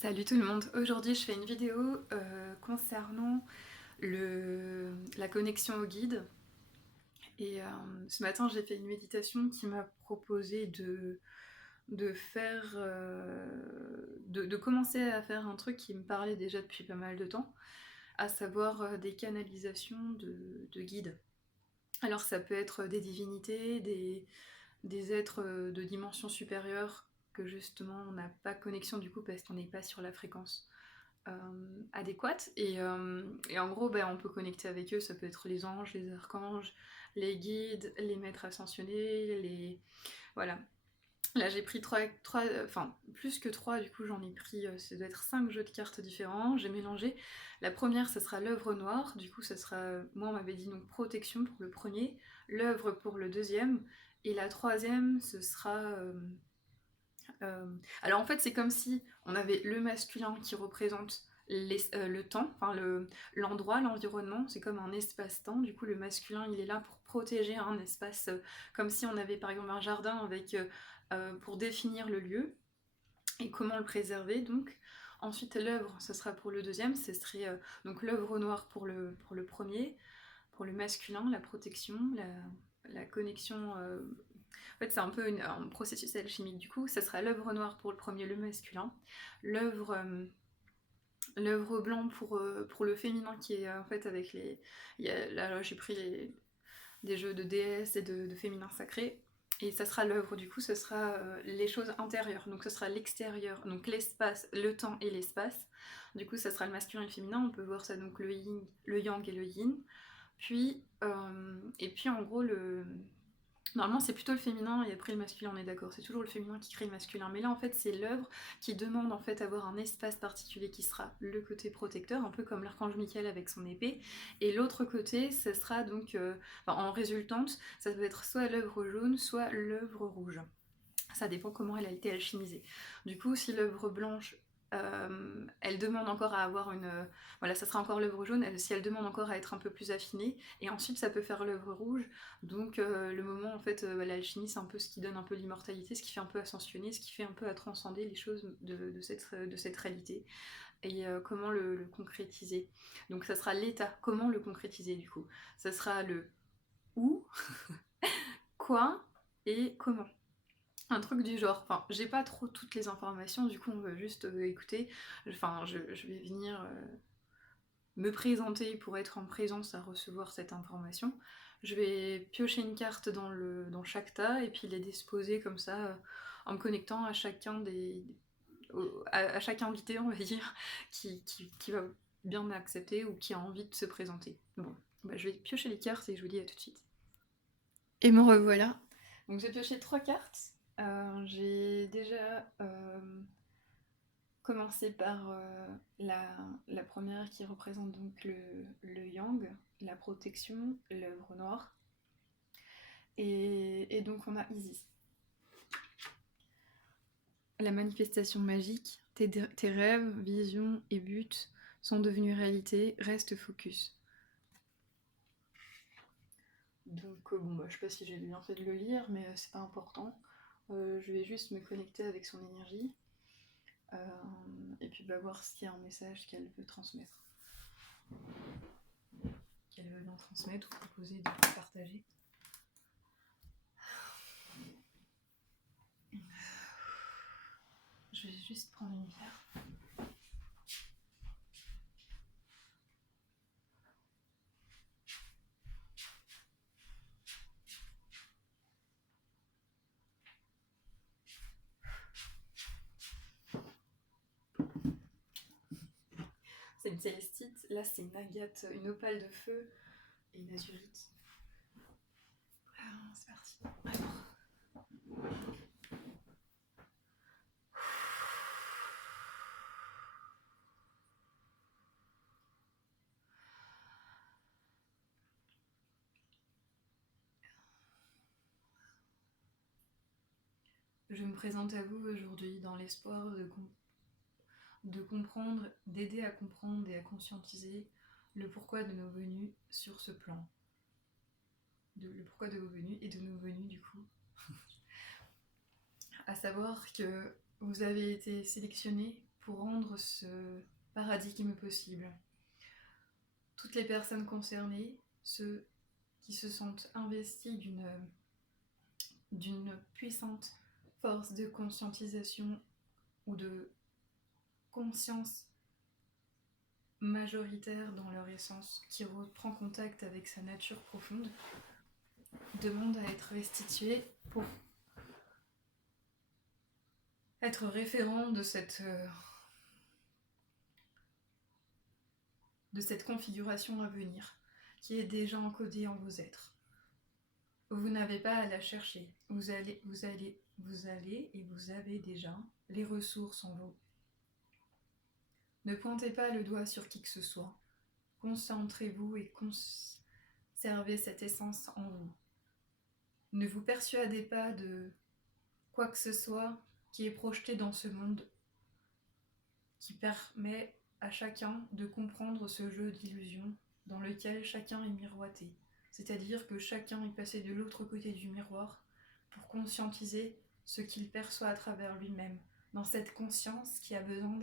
Salut tout le monde, aujourd'hui je fais une vidéo concernant la connexion au guide et ce matin j'ai fait une méditation qui m'a proposé de faire, de commencer à faire un truc qui me parlait déjà depuis pas mal de temps, à savoir des canalisations de guides. Alors ça peut être des divinités, des êtres de dimension supérieure que justement on n'a pas connexion du coup parce qu'on n'est pas sur la fréquence adéquate et en gros on peut connecter avec eux, ça peut être les anges, les archanges, les guides, les maîtres ascensionnés, voilà. Là j'ai pris enfin plus que trois, du coup j'en ai pris, ça doit être 5 jeux de cartes différents, j'ai mélangé. La première ça sera l'œuvre noire, du coup ça sera, moi on m'avait dit donc protection pour le premier, l'œuvre pour le deuxième, et la troisième ce sera... alors en fait c'est comme si on avait le masculin qui représente le temps, enfin l'endroit, l'environnement, c'est comme un espace-temps, du coup le masculin il est là pour protéger un espace, comme si on avait par exemple un jardin avec, pour définir le lieu et comment le préserver donc. Ensuite l'œuvre, ça sera pour le deuxième, ce serait donc l'œuvre noire pour le premier, pour le masculin, la protection, la connexion. En fait, c'est un peu un processus alchimique. Du coup, ça sera l'œuvre noire pour le premier, le masculin, l'œuvre l'œuvre blanc pour le féminin, qui est en fait avec les. Là, j'ai pris des jeux de déesses et de féminin sacré. Et ça sera l'œuvre, du coup, ce sera les choses intérieures. Donc, ce sera l'extérieur, donc l'espace, le temps et l'espace. Du coup, ça sera le masculin et le féminin. On peut voir ça, donc le yin, le yang et le yin. Puis, et puis en gros, normalement c'est plutôt le féminin et après le masculin, on est d'accord, c'est toujours le féminin qui crée le masculin. Mais là en fait c'est l'œuvre qui demande en fait avoir un espace particulier qui sera le côté protecteur, un peu comme l'archange Michael avec son épée. Et l'autre côté, ça sera donc, en résultante, ça peut être soit l'œuvre jaune, soit l'œuvre rouge. Ça dépend comment elle a été alchimisée. Du coup, si l'œuvre blanche, elle demande encore à avoir une... voilà, ça sera encore l'œuvre jaune, si elle demande encore à être un peu plus affinée, et ensuite ça peut faire l'œuvre rouge. Donc le moment, en fait, l'alchimie, c'est un peu ce qui donne un peu l'immortalité, ce qui fait un peu ascensionner, ce qui fait un peu à transcender les choses de cette réalité. Et comment le concrétiser. Donc ça sera l'état, comment le concrétiser du coup. Ça sera le où, quoi et comment. Un truc du genre. Enfin, j'ai pas trop toutes les informations, du coup on va juste écouter. Enfin, je vais venir me présenter pour être en présence à recevoir cette information. Je vais piocher une carte dans chaque tas et puis les disposer comme ça, en me connectant à chacun à chaque invité, on va dire, qui va bien m'accepter ou qui a envie de se présenter. Bon, je vais piocher les cartes et je vous dis à tout de suite. Et me revoilà. Donc j'ai pioché 3 cartes. J'ai déjà commencé par la première qui représente donc le yang, la protection, l'œuvre noire. Et donc on a Isis. La manifestation magique, tes rêves, visions et buts sont devenus réalité, reste focus. Donc je sais pas si j'ai bien fait de le lire, mais c'est pas important. Je vais juste me connecter avec son énergie. Et puis voir s'il y a un message qu'elle veut transmettre. Qu'elle veut bien transmettre ou proposer de partager. Je vais juste prendre une bière. C'est une célestite, là c'est une agate, une opale de feu et une azurite. C'est parti. Alors. Je me présente à vous aujourd'hui dans l'espoir de comprendre, d'aider à comprendre et à conscientiser le pourquoi de nos venues sur ce plan. Le pourquoi de vos venues et de nos venues du coup. À savoir que vous avez été sélectionnés pour rendre ce paradigme possible. Toutes les personnes concernées, ceux qui se sentent investis d'une puissante force de conscientisation ou de conscience majoritaire dans leur essence, qui reprend contact avec sa nature profonde, demandent à être restitués pour être référent de cette configuration à venir, qui est déjà encodée en vos êtres. Vous n'avez pas à la chercher. Vous allez et vous avez déjà les ressources en vous. Ne pointez pas le doigt sur qui que ce soit. Concentrez-vous et conservez cette essence en vous. Ne vous persuadez pas de quoi que ce soit qui est projeté dans ce monde, qui permet à chacun de comprendre ce jeu d'illusions dans lequel chacun est miroité. C'est-à-dire que chacun est passé de l'autre côté du miroir pour conscientiser ce qu'il perçoit à travers lui-même, dans cette conscience qui a besoin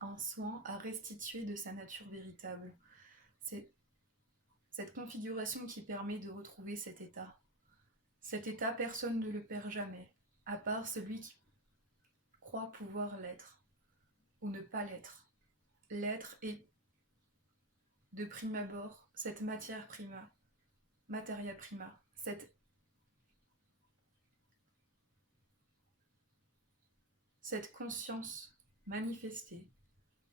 un soin à restituer de sa nature véritable. C'est cette configuration qui permet de retrouver cet état. Cet état, personne ne le perd jamais, à part celui qui croit pouvoir l'être ou ne pas l'être. L'être est, de prime abord, cette materia prima, cette conscience manifestée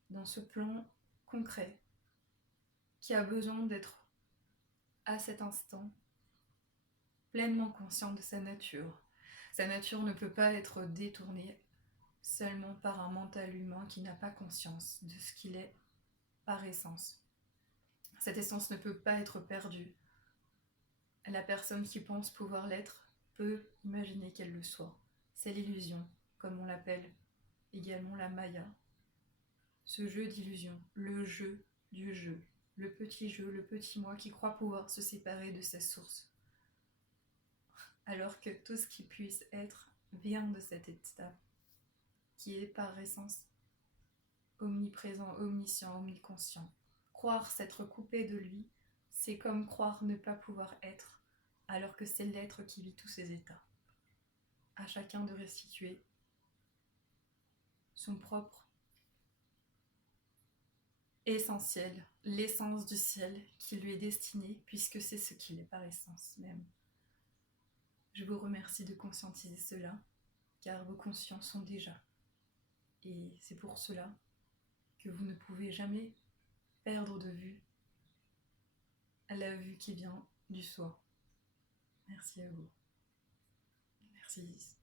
dans ce plan concret qui a besoin d'être à cet instant pleinement conscient de sa nature. Sa nature ne peut pas être détournée seulement par un mental humain qui n'a pas conscience de ce qu'il est par essence. Cette essence ne peut pas être perdue. La personne qui pense pouvoir l'être peut imaginer qu'elle le soit. C'est l'illusion, comme on l'appelle également la Maya. Ce jeu d'illusion, le jeu du jeu, le petit moi qui croit pouvoir se séparer de sa source. Alors que tout ce qui puisse être vient de cet état, qui est par essence omniprésent, omniscient, omniconscient. Croire s'être coupé de lui, c'est comme croire ne pas pouvoir être, alors que c'est l'être qui vit tous ces états. À chacun de restituer son propre essentiel, l'essence du ciel qui lui est destinée, puisque c'est ce qu'il est par essence même. Je vous remercie de conscientiser cela, car vos consciences sont déjà. Et c'est pour cela que vous ne pouvez jamais perdre de vue la vue qui vient du soi. Merci à vous. Merci Isis.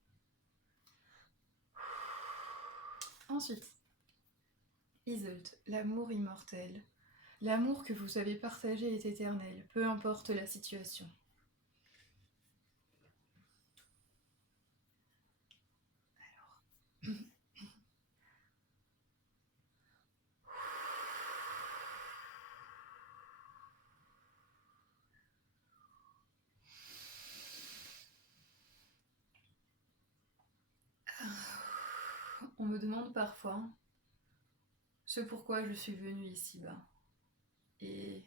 Ensuite, Isolde, l'amour immortel. L'amour que vous avez partagé est éternel, peu importe la situation. Alors... On me demande parfois ce pourquoi je suis venue ici-bas. Et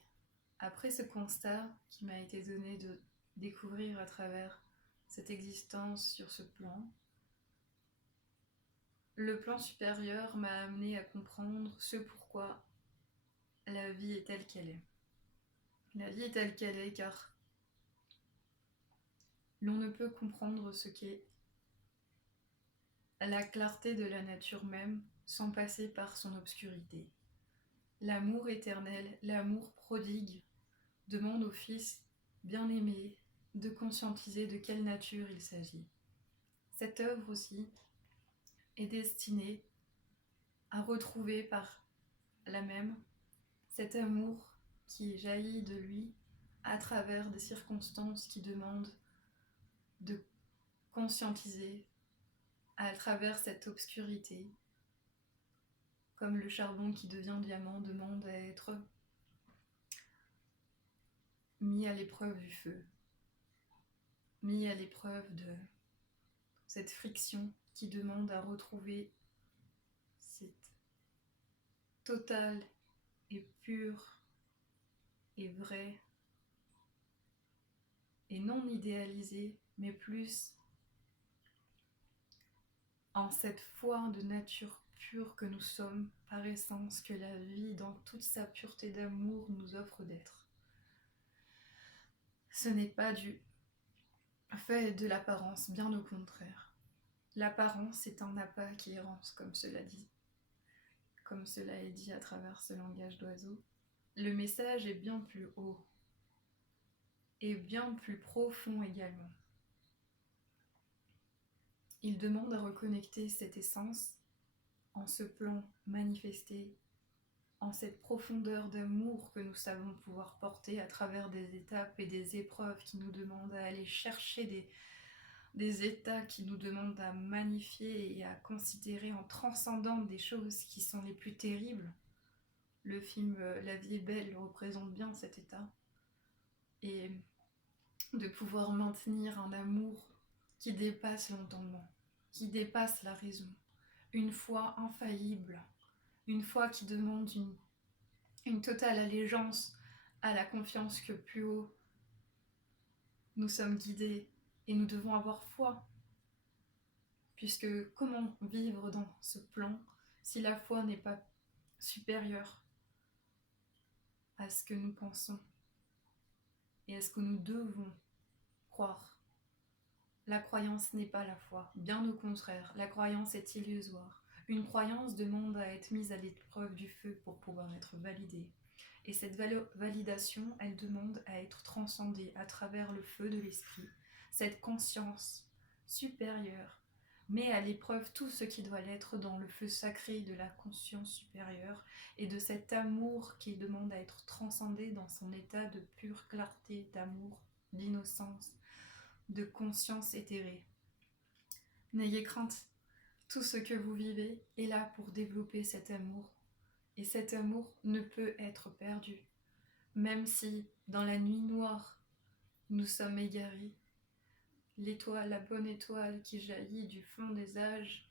après ce constat qui m'a été donné de découvrir à travers cette existence sur ce plan, le plan supérieur m'a amené à comprendre ce pourquoi la vie est telle qu'elle est. La vie est telle qu'elle est car l'on ne peut comprendre ce qu'est la clarté de la nature même sans passer par son obscurité. L'amour éternel, l'amour prodigue, demande au Fils bien-aimé de conscientiser de quelle nature il s'agit. Cette œuvre aussi est destinée à retrouver par la même cet amour qui jaillit de lui à travers des circonstances qui demandent de conscientiser à travers cette obscurité, comme le charbon qui devient diamant demande à être mis à l'épreuve du feu, mis à l'épreuve de cette friction qui demande à retrouver C'est total et pur et vrai et non idéalisé, mais plus en cette foi de nature pure que nous sommes par essence, que la vie dans toute sa pureté d'amour nous offre d'être. Ce n'est pas du fait de l'apparence, bien au contraire. L'apparence est un appât qui érance, comme cela est dit à travers ce langage d'oiseau. Le message est bien plus haut et bien plus profond également. Il demande à reconnecter cette essence en ce plan manifesté, en cette profondeur d'amour que nous savons pouvoir porter à travers des étapes et des épreuves qui nous demandent à aller chercher des états qui nous demandent à magnifier et à considérer en transcendant des choses qui sont les plus terribles. Le film La vie est belle représente bien cet état. Et de pouvoir maintenir un amour qui dépasse l'entendement, qui dépasse la raison. Une foi infaillible, une foi qui demande une totale allégeance à la confiance que plus haut nous sommes guidés et nous devons avoir foi. Puisque comment vivre dans ce plan si la foi n'est pas supérieure à ce que nous pensons et à ce que nous devons croire? La croyance n'est pas la foi, bien au contraire, la croyance est illusoire. Une croyance demande à être mise à l'épreuve du feu pour pouvoir être validée. Et cette validation, elle demande à être transcendée à travers le feu de l'esprit. Cette conscience supérieure met à l'épreuve tout ce qui doit l'être dans le feu sacré de la conscience supérieure et de cet amour qui demande à être transcendé dans son état de pure clarté, d'amour, d'innocence, de conscience éthérée. N'ayez crainte, tout ce que vous vivez est là pour développer cet amour. Et cet amour ne peut être perdu. Même si, dans la nuit noire, nous sommes égarés, l'étoile, la bonne étoile qui jaillit du fond des âges,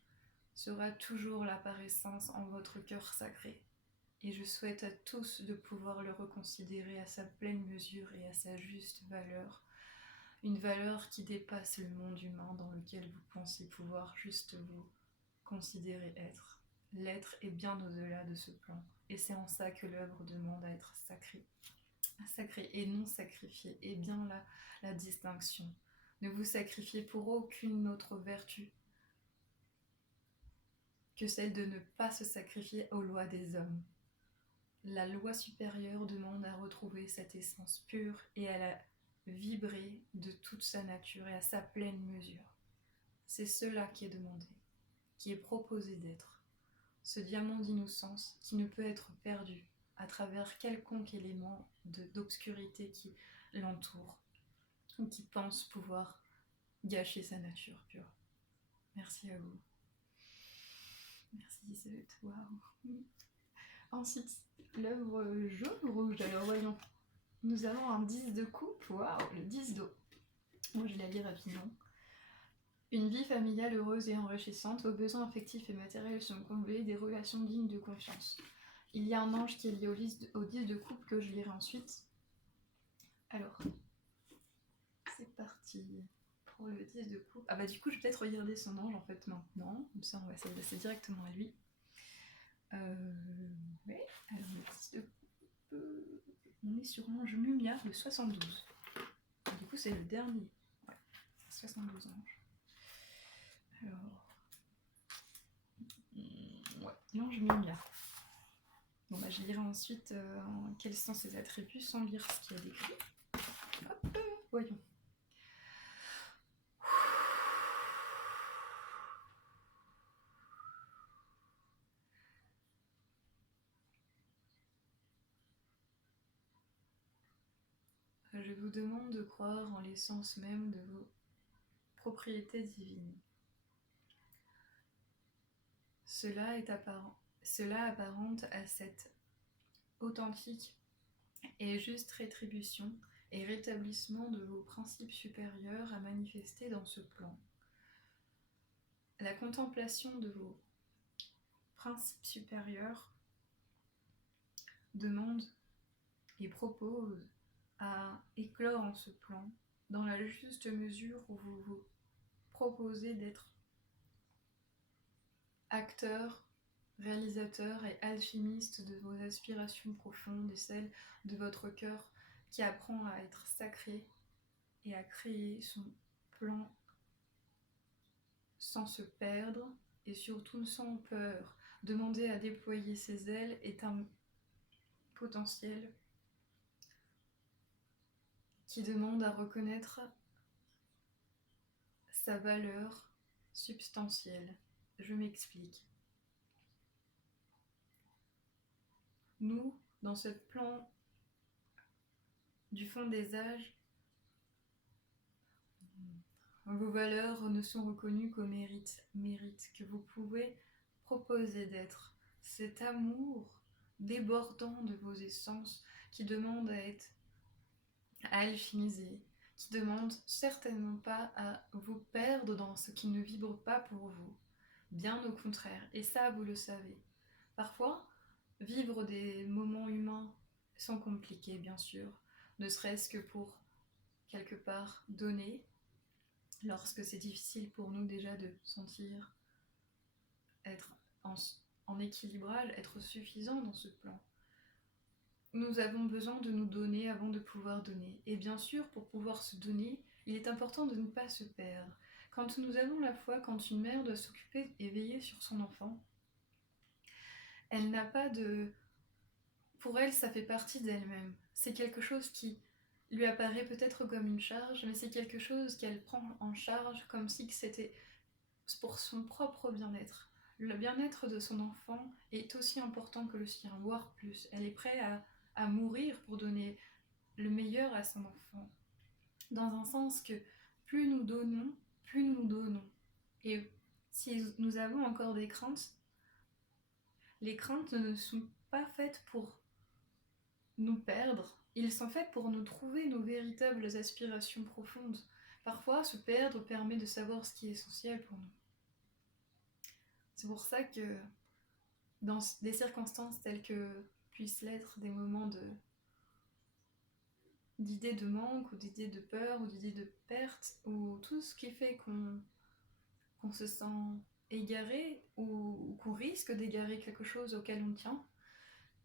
sera toujours là par essence en votre cœur sacré. Et je souhaite à tous de pouvoir le reconsidérer à sa pleine mesure et à sa juste valeur. Une valeur qui dépasse le monde humain dans lequel vous pensez pouvoir juste vous considérer être. L'être est bien au-delà de ce plan. Et c'est en ça que l'œuvre demande à être sacrée. Sacrée et non sacrifiée. Et bien là, la distinction. Ne vous sacrifiez pour aucune autre vertu que celle de ne pas se sacrifier aux lois des hommes. La loi supérieure demande à retrouver cette essence pure et à la vibrer de toute sa nature et à sa pleine mesure. C'est cela qui est demandé, qui est proposé d'être. Ce diamant d'innocence qui ne peut être perdu à travers quelconque élément d'obscurité qui l'entoure ou qui pense pouvoir gâcher sa nature pure. Merci à vous. Merci Iseut, waouh. Ensuite, l'œuvre jaune ou rouge, alors voyons. Nous avons un 10 de coupe, waouh, le 10 d'eau. Moi je la lis rapidement. Une vie familiale heureuse et enrichissante, vos besoins affectifs et matériels sont comblés, des relations dignes de confiance. Il y a un ange qui est lié au 10 de coupe que je lirai ensuite. Alors, c'est parti pour le 10 de coupe. Ah bah du coup je vais peut-être regarder son ange en fait maintenant, comme ça on va s'adresser directement à lui. Ouais, alors le 10 de coupe, on est sur l'ange Mumia, le 72. Du coup c'est le dernier, ouais, 72 anges. Alors, ouais, l'ange Mumia. Bon bah je lirai ensuite quels sont ses attributs sans lire ce qu'il y a décrit. Hop, voyons. Je vous demande de croire en l'essence même de vos propriétés divines. Cela apparente à cette authentique et juste rétribution et rétablissement de vos principes supérieurs à manifester dans ce plan. La contemplation de vos principe supérieur demande et propose à éclore en ce plan dans la juste mesure où vous vous proposez d'être acteur, réalisateur et alchimiste de vos aspirations profondes et celles de votre cœur qui apprend à être sacré et à créer son plan sans se perdre et surtout sans peur. Demander à déployer ses ailes est un potentiel qui demande à reconnaître sa valeur substantielle. Je m'explique. Nous, dans ce plan du fond des âges, vos valeurs ne sont reconnues qu'au mérite que vous pouvez proposer d'être. Cet amour débordant de vos essences qui demande à être alchimisé, qui demande certainement pas à vous perdre dans ce qui ne vibre pas pour vous. Bien au contraire, et ça vous le savez. Parfois, vivre des moments humains sont compliqués, bien sûr, ne serait-ce que pour quelque part donner, lorsque c'est difficile pour nous déjà de sentir être en équilibrage, être suffisant dans ce plan. Nous avons besoin de nous donner avant de pouvoir donner. Et bien sûr, pour pouvoir se donner, il est important de ne pas se perdre. Quand nous avons la foi, quand une mère doit s'occuper et veiller sur son enfant, elle n'a pas de... Pour elle, ça fait partie d'elle-même. C'est quelque chose qui lui apparaît peut-être comme une charge, mais c'est quelque chose qu'elle prend en charge comme si c'était pour son propre bien-être. Le bien-être de son enfant est aussi important que le sien, voire plus. Elle est prête à mourir pour donner le meilleur à son enfant. Dans un sens que plus nous donnons, plus nous donnons. Et si nous avons encore des craintes, les craintes ne sont pas faites pour nous perdre, ils sont faits pour nous trouver nos véritables aspirations profondes. Parfois, se perdre permet de savoir ce qui est essentiel pour nous. C'est pour ça que dans des circonstances telles que puissent l'être des moments d'idées de manque, ou d'idées de peur, ou d'idées de perte, ou tout ce qui fait qu'on se sent égaré, ou qu'on risque d'égarer quelque chose auquel on tient,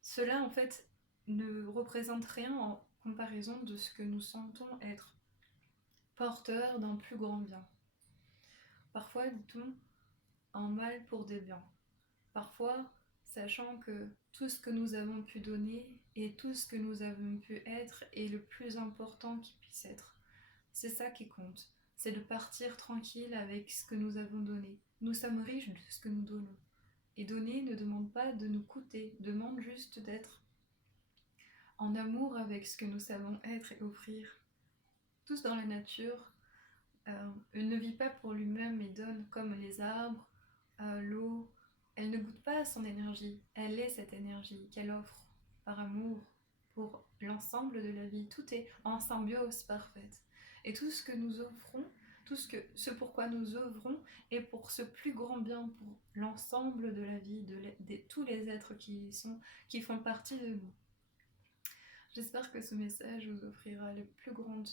cela en fait ne représente rien en comparaison de ce que nous sentons être porteurs d'un plus grand bien. Parfois, dit-on, un mal pour des biens. Parfois, sachant que tout ce que nous avons pu donner et tout ce que nous avons pu être est le plus important qui puisse être. C'est ça qui compte. C'est de partir tranquille avec ce que nous avons donné. Nous sommes riches de ce que nous donnons. Et donner ne demande pas de nous coûter, demande juste d'être en amour avec ce que nous savons être et offrir. Tous dans la nature, ne vit pas pour lui-même et donne comme les arbres, l'eau. Elle ne goûte pas à son énergie, elle est cette énergie qu'elle offre par amour pour l'ensemble de la vie. Tout est en symbiose parfaite. Et tout ce que nous offrons, ce pourquoi nous œuvrons, est pour ce plus grand bien, pour l'ensemble de la vie, de tous les êtres qui font partie de nous. J'espère que ce message vous offrira les plus grandes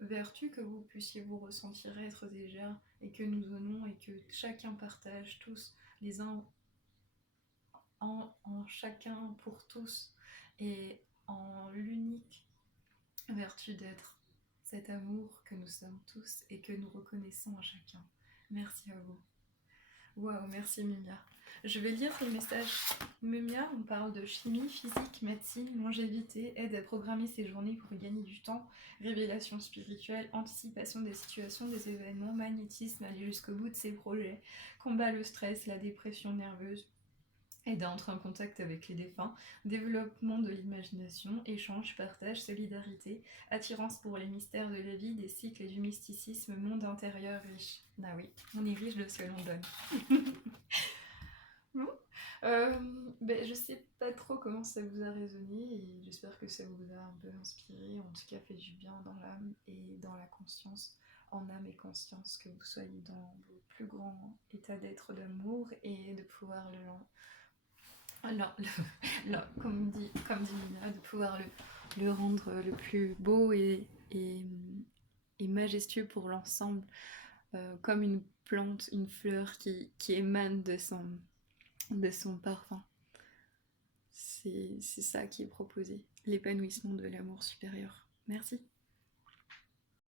vertus que vous puissiez vous ressentir être déjà, et que nous donnons, et que chacun partage tous les uns en chacun pour tous, et en l'unique vertu d'être cet amour que nous sommes tous et que nous reconnaissons en chacun. Merci à vous. Waouh, merci Mimia. Je vais lire le message. Mimia, on parle de chimie, physique, médecine, longévité, aide à programmer ses journées pour gagner du temps, révélation spirituelle, anticipation des situations, des événements, magnétisme, aller jusqu'au bout de ses projets, combat le stress, la dépression nerveuse, aide à entrer en contact avec les défunts, développement de l'imagination, échange, partage, solidarité, attirance pour les mystères de la vie, des cycles et du mysticisme, monde intérieur riche. Ah oui, on est riche de ce que l'on donne. Bon, je sais pas trop comment ça vous a résonné, et j'espère que ça vous a un peu inspiré, en tout cas fait du bien dans l'âme et dans la conscience, en âme et conscience, que vous soyez dans vos plus grand état d'être d'amour et de pouvoir comme dit Mina, de pouvoir le rendre le plus beau et majestueux pour l'ensemble, comme une plante, une fleur qui émane de son parfum. C'est ça qui est proposé, l'épanouissement de l'amour supérieur. Merci.